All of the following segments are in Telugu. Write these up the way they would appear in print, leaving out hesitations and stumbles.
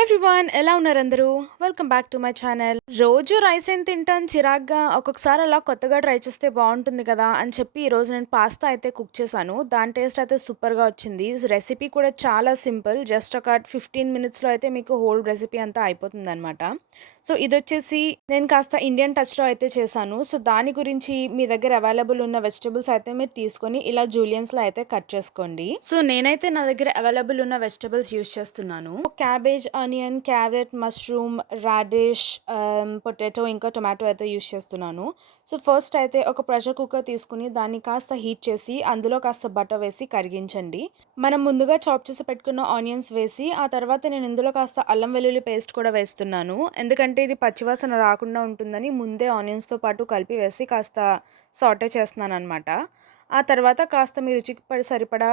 ఎవ్రీవన్ ఎలా ఉన్నారు అందరూ? Welcome back to my channel. రోజు రైస్ ఏం తింటాను చిరాగ్గా. ఒక్కొక్కసారి అలా కొత్తగా ట్రై చేస్తే బావుంటుంది కదా అని చెప్పి ఈరోజు నేను పాస్తా అయితే కుక్ చేశాను. దాని టేస్ట్ అయితే సూపర్‌గా వచ్చింది. రెసిపీ కూడా చాలా సింపుల్. జస్ట్ ఒక 15 మినిట్స్‌లో అయితే మీకు హోల్ రెసిపీ అంతా అయిపోతుందనమాట. సో, ఇదొచ్చేసి నేను కాస్త ఇండియన్ టచ్‌లో అయితే చేశాను. సో, దాని గురించి మీ దగ్గర అవైలబుల్ ఉన్న వెజిటబుల్స్ అయితే మీరు తీసుకొని ఇలా జూలియన్స్‌లో అయితే కట్ చేసుకోండి. సో, నేనైతే నా దగ్గర అవైలబుల్ ఉన్న వెజిటబుల్స్ యూజ్ చేస్తున్నాను. Cabbage, onion, carrot, mushroom, radish, potato ఇంకా టొమాటో అయితే యూజ్ చేస్తున్నాను. సో, ఫస్ట్ అయితే ఒక ప్రెషర్ కుక్కర్ తీసుకొని దాన్ని కాస్త హీట్ చేసి అందులో కాస్త బటర్ వేసి కరిగించండి. మనం ముందుగా చాప్ చేసి పెట్టుకున్న ఆనియన్స్ వేసి ఆ తర్వాత నేను ఇందులో కాస్త అల్లం వెల్లుల్లి పేస్ట్ కూడా వేస్తున్నాను. ఎందుకంటే ఇది పచ్చివాసన రాకుండా ఉంటుందని ముందే ఆనియన్స్‌తో పాటు కలిపి వేసి కాస్త సాటే చేస్తున్నాననమాట. ఆ తర్వాత కాస్త మీ రుచికి సరిపడా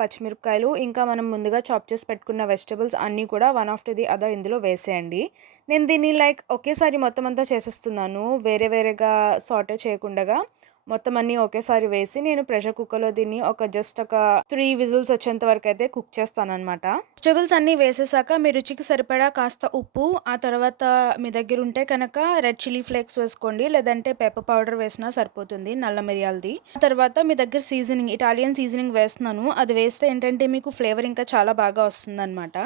పచ్చిమిరపకాయలు, ఇంకా మనం ముందుగా చాప్ చేసి పెట్టుకున్న వెజిటబుల్స్ అన్నీ కూడా వన్ ఆఫ్టర్ ది అదర్ ఇందులో వేసేయండి. నేను దీన్ని ఒకేసారి మొత్తం అంతా చేసేస్తున్నాను. వేరే వేరేగా సాటే చేయకుండగా మొత్తం అన్నీ ఒకేసారి వేసి నేను ప్రెషర్ కుక్కర్‌లో దీన్ని జస్ట్ ఒక 3 విజిల్స్ వచ్చేంత వరకైతే కుక్ చేస్తాననమాట. వెజిటబుల్స్ అన్నీ వేసేసాక మీ రుచికి సరిపడా కాస్త ఉప్పు, ఆ తర్వాత మీ దగ్గర ఉంటే కనుక రెడ్ చిల్లీ ఫ్లేక్స్ వేసుకోండి. లేదంటే పెప్పర్ పౌడర్ వేసినా సరిపోతుంది, నల్ల మిరియాలది. ఆ తర్వాత మీ దగ్గర సీజనింగ్, ఇటాలియన్ సీజనింగ్ వేస్తున్నాను. అది వేస్తే ఏంటంటే మీకు ఫ్లేవర్ ఇంకా చాలా బాగా వస్తుందనమాట.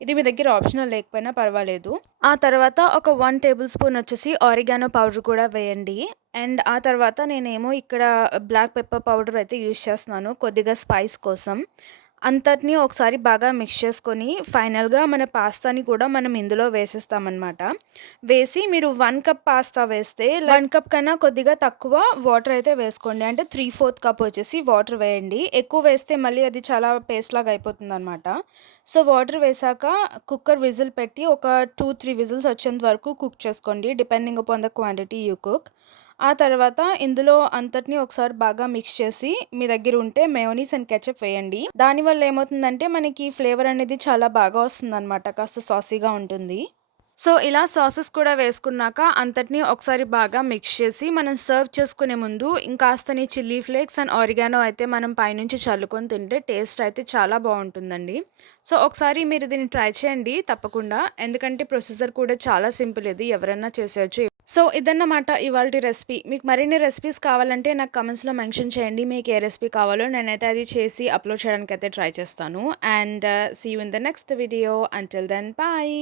ఇది మీ దగ్గర ఆప్షనల్ లేకపోయినా పర్వాలేదు. ఆ తర్వాత ఒక 1 టేబుల్ స్పూన్ వచ్చేసి ఆరిగానో పౌడర్ కూడా వేయండి. అండ్ ఆ తర్వాత నేనేమో ఇక్కడ బ్లాక్ పెప్పర్ పౌడర్ అయితే యూజ్ చేస్తున్నాను కొద్దిగా స్పైస్ కోసం. అంతటిని ఒకసారి బాగా మిక్స్ చేసుకొని ఫైనల్‌గా మన పాస్తాని కూడా మనం ఇందులో వేసేస్తామనమాట. వేసి మీరు 1 కప్ పాస్తా వేస్తే 1 కప్ కన్నా కొద్దిగా తక్కువ వాటర్ అయితే వేసుకోండి. అంటే 3/4 కప్ వచ్చేసి వాటర్ వేయండి. ఎక్కువ వేస్తే మళ్ళీ అది చాలా పేస్ట్ లాగా అయిపోతుందనమాట. సో, వాటర్ వేశాక కుక్కర్ విజిల్ పెట్టి ఒక 2, 3 విజిల్స్ వచ్చేంత వరకు కుక్ చేసుకోండి. Depending upon the quantity you cook. ఆ తర్వాత ఇందులో అంతటిని ఒకసారి బాగా మిక్స్ చేసి మీ దగ్గర ఉంటే మయోనీస్ అండ్ కెచప్ వేయండి. దానివల్ల ఏమవుతుందంటే మనకి ఫ్లేవర్ అనేది చాలా బాగా వస్తుందనమాట. కాస్త సాసీగా ఉంటుంది. సో, ఇలా సాసెస్ కూడా వేసుకున్నాక అంతటిని ఒకసారి బాగా మిక్స్ చేసి మనం సర్వ్ చేసుకునే ముందు ఇంకాస్తని చిల్లీ ఫ్లేక్స్ అండ్ ఆరిగానో అయితే మనం పైనుంచి చల్లుకొని తింటే టేస్ట్ అయితే చాలా బావుంటుందండి. సో, ఒకసారి మీరు దీన్ని ట్రై చేయండి తప్పకుండా. ఎందుకంటే ప్రొసీజర్ కూడా చాలా సింపుల్, ఇది ఎవరైనా చేసేయొచ్చు. సో, ఇదన్నమాట ఇవాల్టి రెసిపీ. మీకు మరిన్ని రెసిపీస్ కావాలంటే నాకు కామెంట్స్‌లో మెన్షన్ చేయండి. మీకు ఏ రెసిపీ కావాలో నేనైతే అది చేసి అప్‌లోడ్ చేయడానికైతే ట్రై చేస్తాను. And see you in the next video. Until then bye.